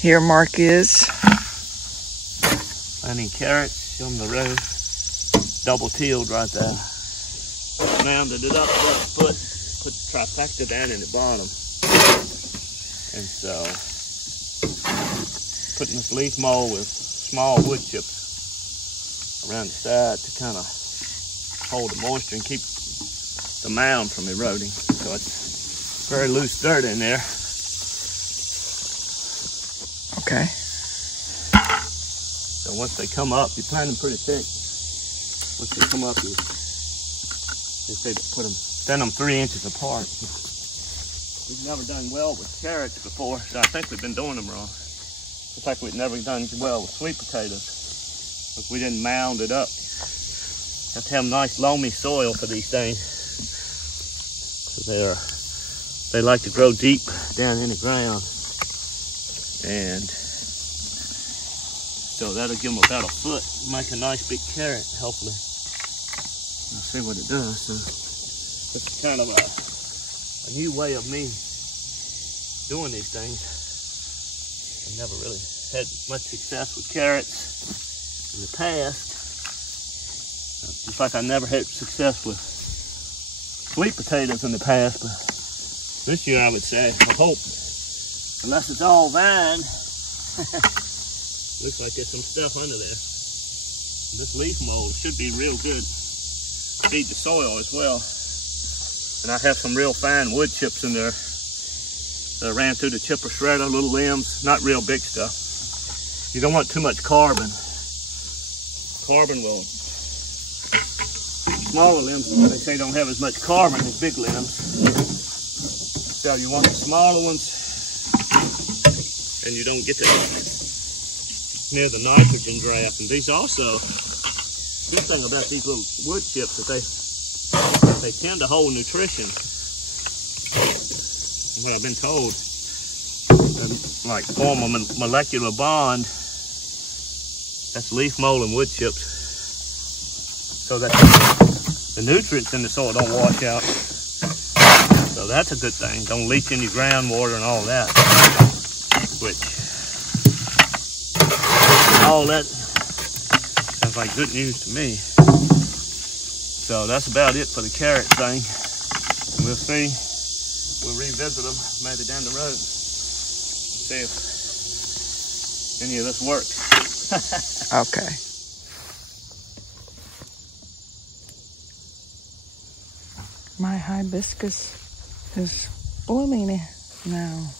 Here Mark is. Planting carrots, show them the row. Double tilled right there. Mounded it up about a foot, put the trifecta down in the bottom. And so, putting this leaf mold with small wood chips around the side to kind of hold the moisture and keep the mound from eroding. So it's very loose dirt in there. Okay. So once they come up, you plant them pretty thick. Once they come up, you say put them, stand them 3 inches apart. We've never done well with carrots before, so I think we've been doing them wrong. It's like we've never done well with sweet potatoes, because we didn't mound it up. You have to have nice loamy soil for these things. They like to grow deep down in the ground. And so that'll give them about a foot, make a nice big carrot, hopefully. We'll see what it does. So this is kind of a new way of me doing these things. I never really had much success with carrots in the past. Just like I never had success with sweet potatoes in the past, but this year I would say, I hope, unless it's all vine, looks like there's some stuff under there. This leaf mold should be real good. Feed the soil as well. And I have some real fine wood chips in there that I ran through the chipper shredder, little limbs, not real big stuff. You don't want too much carbon. Carbon will, smaller limbs, they say, don't have as much carbon as big limbs. So you want the smaller ones, and you don't get to near the nitrogen draft. And these also, good thing about these little wood chips that they tend to hold nutrition. And what I've been told, like form a molecular bond. That's leaf mold and wood chips, so that the nutrients in the soil don't wash out. So that's a good thing. Don't leach any groundwater and all that. Which, all that sounds like good news to me. So that's about it for the carrot thing. And we'll see. We'll revisit them maybe down the road. See if any of this works. Okay. My hibiscus is blooming now.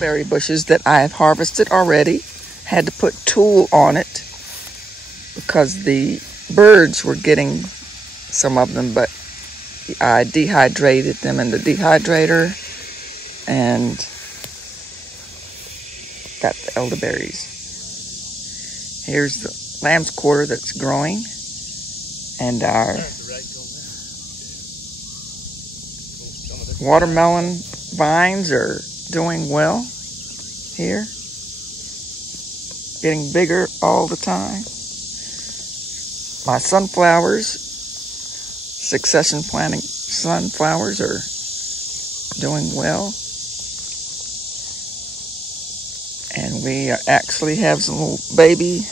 Berry bushes that I have harvested already. Had to put tulle on it because the birds were getting some of them, but I dehydrated them in the dehydrator and got the elderberries. Here's the lamb's quarter that's growing, and our watermelon vines are doing well here, getting bigger all the time. My sunflowers, succession planting sunflowers, are doing well. And we actually have some little babies,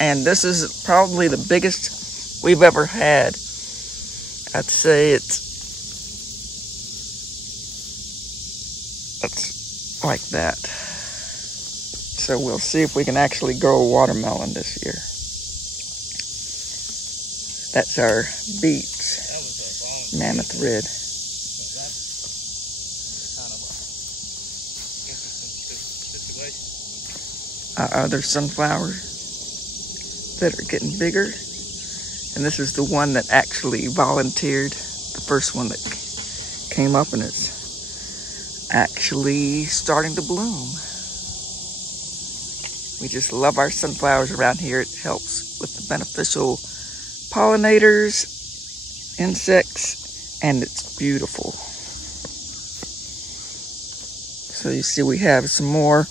and this is probably the biggest we've ever had. I'd say it's like that. So we'll see if we can actually grow a watermelon this year. That's our beets, mammoth red. Our other sunflowers that are getting bigger, And this is the one that actually volunteered, the first one that came up, and it's actually starting to bloom. We just love our sunflowers around here. It helps with the beneficial pollinators, insects, and it's beautiful. So you see we have some more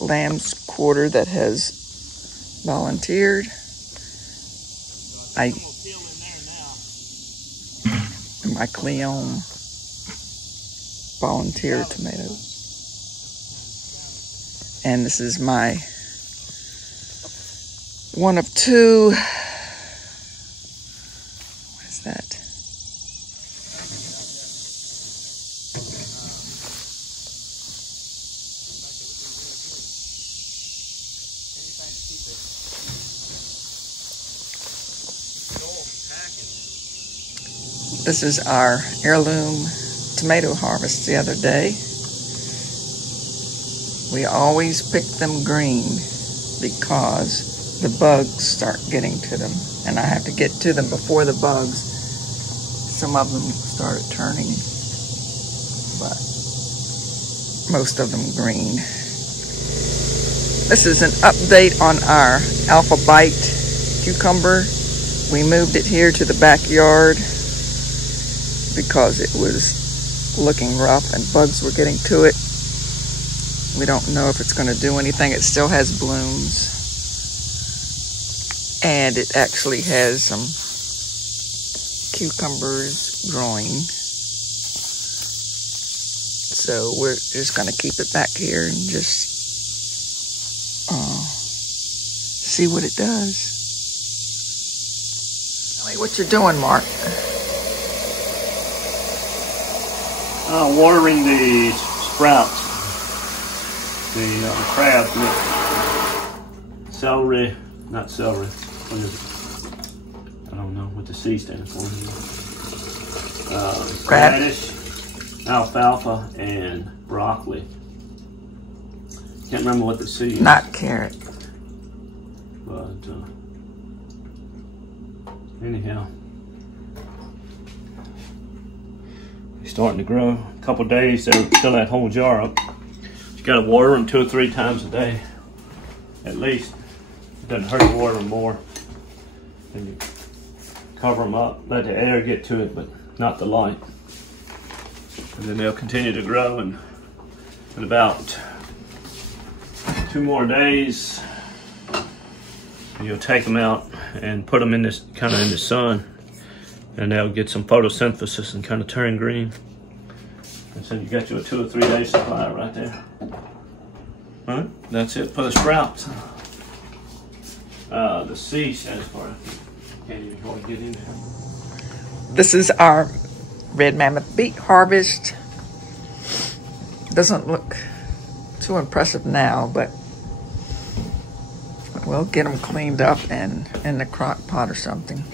lamb's quarter that has volunteered. My Cleome volunteer tomatoes. And this is my one of two. What is that? This is our heirloom tomato harvest the other day. We always pick them green because the bugs start getting to them. And I have to get to them before the bugs. Some of them started turning, but most of them green. This is an update on our Alpha Bite cucumber. We moved it here to the backyard because it was looking rough and bugs were getting to it. We don't know if it's going to do anything. It still has blooms. And it actually has some cucumbers growing. So we're just going to keep it back here and just see what it does. Hey, what you're doing, Mark? Watering the sprouts. The crabs with celery, not celery, what is it? I don't know what the C stands for. Radish, alfalfa, and broccoli. Can't remember what the C is. Not carrot. But anyhow, they're starting to grow. A couple of days, they'll fill that whole jar up. You gotta water them 2 or 3 times a day, at least. It doesn't hurt to water them more. And you cover them up, let the air get to it, but not the light. And then they'll continue to grow, and in about 2 more days, you'll take them out and put them in this kind of in the sun, and they'll get some photosynthesis and kind of turn green. And so you got your 2 or 3 day supply right there. All right, that's it for the sprouts. The C stands for, can't even quite get in there. This is our red mammoth beet harvest. Doesn't look too impressive now, but we'll get them cleaned up and in the crock pot or something.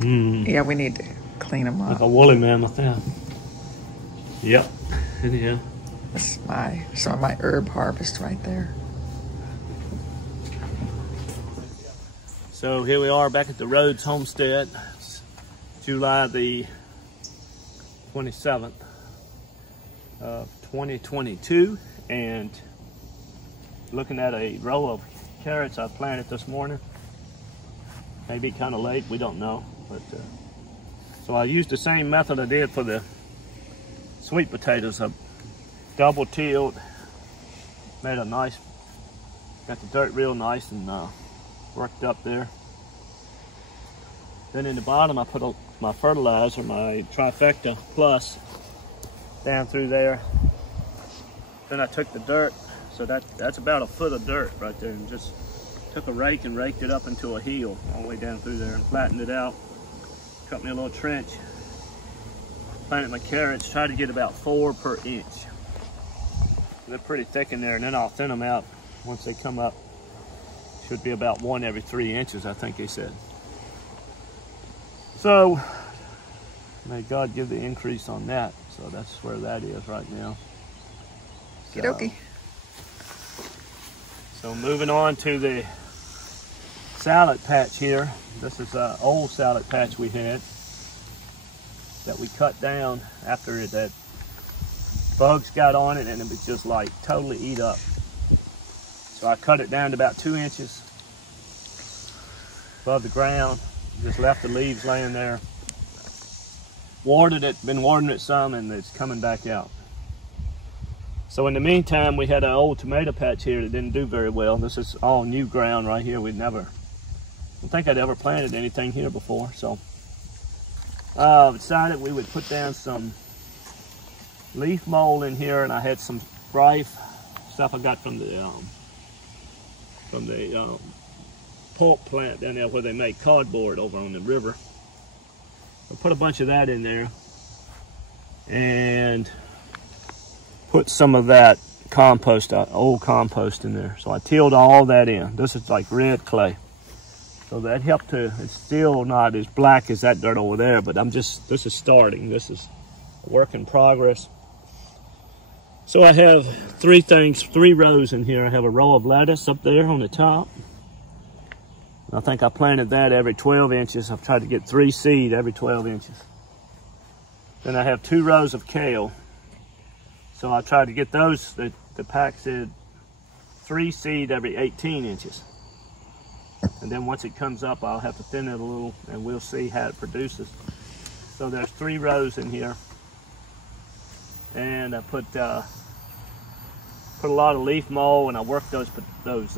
Yeah, we need to clean them up. Like a woolly mammoth, yeah. Yep, anyhow. That's some of my herb harvest right there. So here we are back at the Rhodes homestead. It's July the 27th of 2022, and looking at a row of carrots I planted this morning. Maybe kind of late, we don't know. But so I used the same method I did for the sweet potatoes. I double tilled, made a nice, got the dirt real nice and worked up there. Then in the bottom I put my fertilizer, my Trifecta Plus, down through there. Then I took the dirt, so that's about a foot of dirt right there, and just took a rake and raked it up into a hill all the way down through there and flattened it out. Cut me a little trench, planted my carrots, tried to get about 4 per inch. They're pretty thick in there, and then I'll thin them out once they come up. Should be about 1 every 3 inches, I think they said. So, may God give the increase on that. So that's where that is right now. Okie dokie. So moving on to the salad patch here. This is an old salad patch we had that we cut down after that bugs got on it and it was just like totally eat up. So I cut it down to about 2 inches above the ground. Just left the leaves laying there. Watered it, been watering it some, and it's coming back out. So in the meantime, we had an old tomato patch here that didn't do very well. This is all new ground right here. I don't think I'd ever planted anything here before. So decided we would put down some leaf mold in here, and I had some rife stuff I got from the pulp plant down there where they make cardboard over on the river. I put a bunch of that in there and put some of that compost, old compost in there. So I tilled all that in. This is like red clay. So that helped to, it's still not as black as that dirt over there, but this is starting. This is a work in progress. So I have 3 rows in here. I have a row of lettuce up there on the top. I think I planted that every 12 inches. I've tried to get 3 seed every 12 inches. Then I have 2 rows of kale. So I tried to get those, the pack said 3 seed every 18 inches. And then once it comes up, I'll have to thin it a little and we'll see how it produces. So there's 3 rows in here. And I put a lot of leaf mold, and I worked those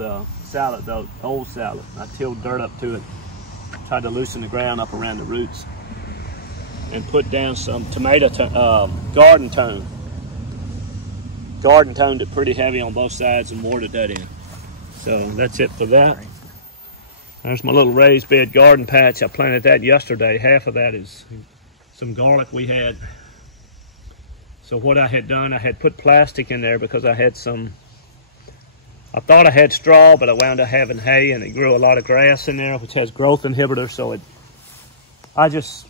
old salad. I tilled dirt up to it, tried to loosen the ground up around the roots, and put down some tomato garden tone. Garden toned it pretty heavy on both sides and watered that in. So that's it for that. There's my little raised bed garden patch. I planted that yesterday. Half of that is some garlic we had. So what I had done, I had put plastic in there because I thought I had straw, but I wound up having hay, and it grew a lot of grass in there, which has growth inhibitor. So I just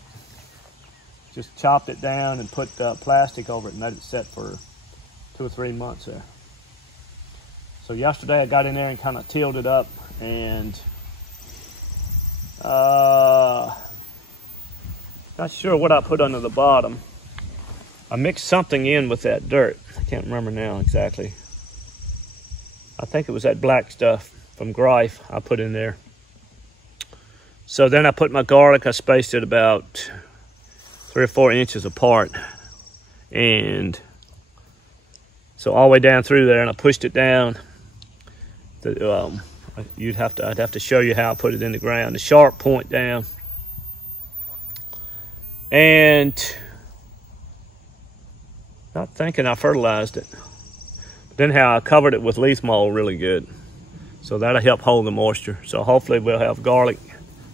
chopped it down and put plastic over it and let it set for 2 or 3 months there. So yesterday I got in there and kind of tilled it up, and not sure what I put under the bottom. I mixed something in with that dirt. I can't remember now exactly. I think it was that black stuff from Greif I put in there. So then I put my garlic, I spaced it about 3 or 4 inches apart. And so all the way down through there, and I pushed it down. I'd have to show you how I put it in the ground. The sharp point down. And not thinking I fertilized it. But then how I covered it with leaf mold really good. So that'll help hold the moisture. So hopefully we'll have garlic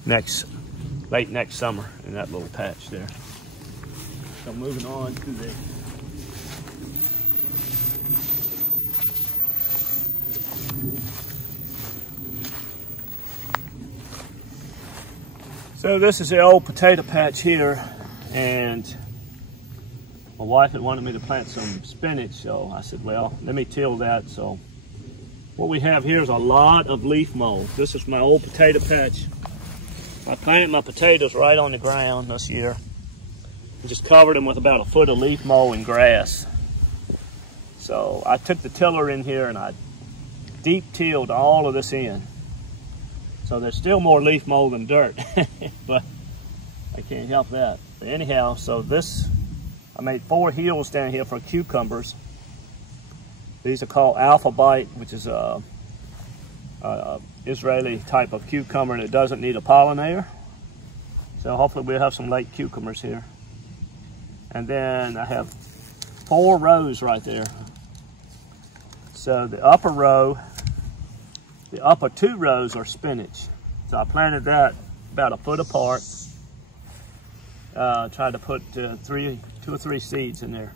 late next summer in that little patch there. So moving on to the So this is the old potato patch here, and my wife had wanted me to plant some spinach, so I said, well, let me till that. So what we have here is a lot of leaf mold. This is my old potato patch. I planted my potatoes right on the ground this year. I just covered them with about a foot of leaf mold and grass. So I took the tiller in here and I deep tilled all of this in. So there's still more leaf mold than dirt, but I can't help that. But anyhow, so I made 4 hills down here for cucumbers. These are called Alpha Bite, which is a Israeli type of cucumber that doesn't need a pollinator. So hopefully we'll have some late cucumbers here. And then I have 4 rows right there. So the upper row, the upper 2 rows are spinach. So I planted that about a foot apart. Tried to put 2 or 3 seeds in there.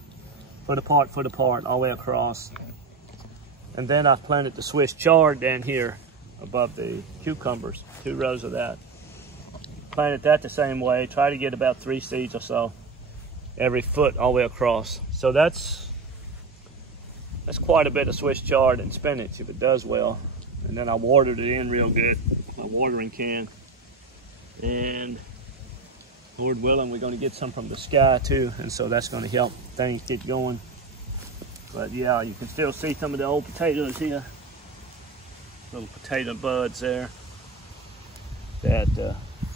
Foot apart, all the way across. And then I've planted the Swiss chard down here above the cucumbers, 2 rows of that. Planted that the same way. Try to get about 3 seeds or so every foot all the way across. So that's quite a bit of Swiss chard and spinach if it does well. And then I watered it in real good, my watering can. And Lord willing, we're going to get some from the sky too, and so that's going to help things get going. But yeah, you can still see some of the old potatoes here. Little potato buds there.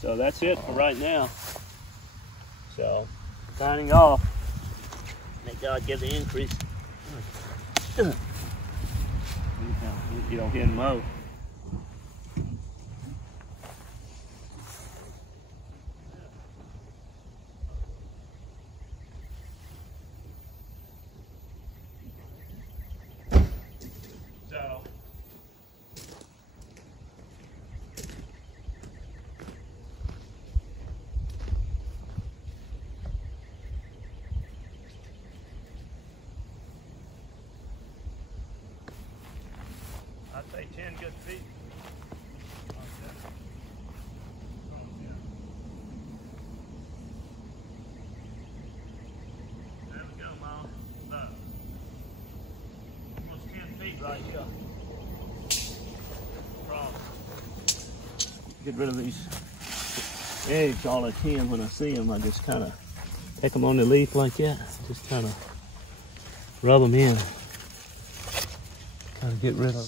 So that's it for right now. So, signing off. May God give the increase. You don't hear mow. I'd say 10 good feet. There we go, Mom. Almost 10 feet right here. Get rid of these eggs all I can. When I see them, I just kind of pick them on the leaf like that. Just kind of rub them in. Kind of get rid of them.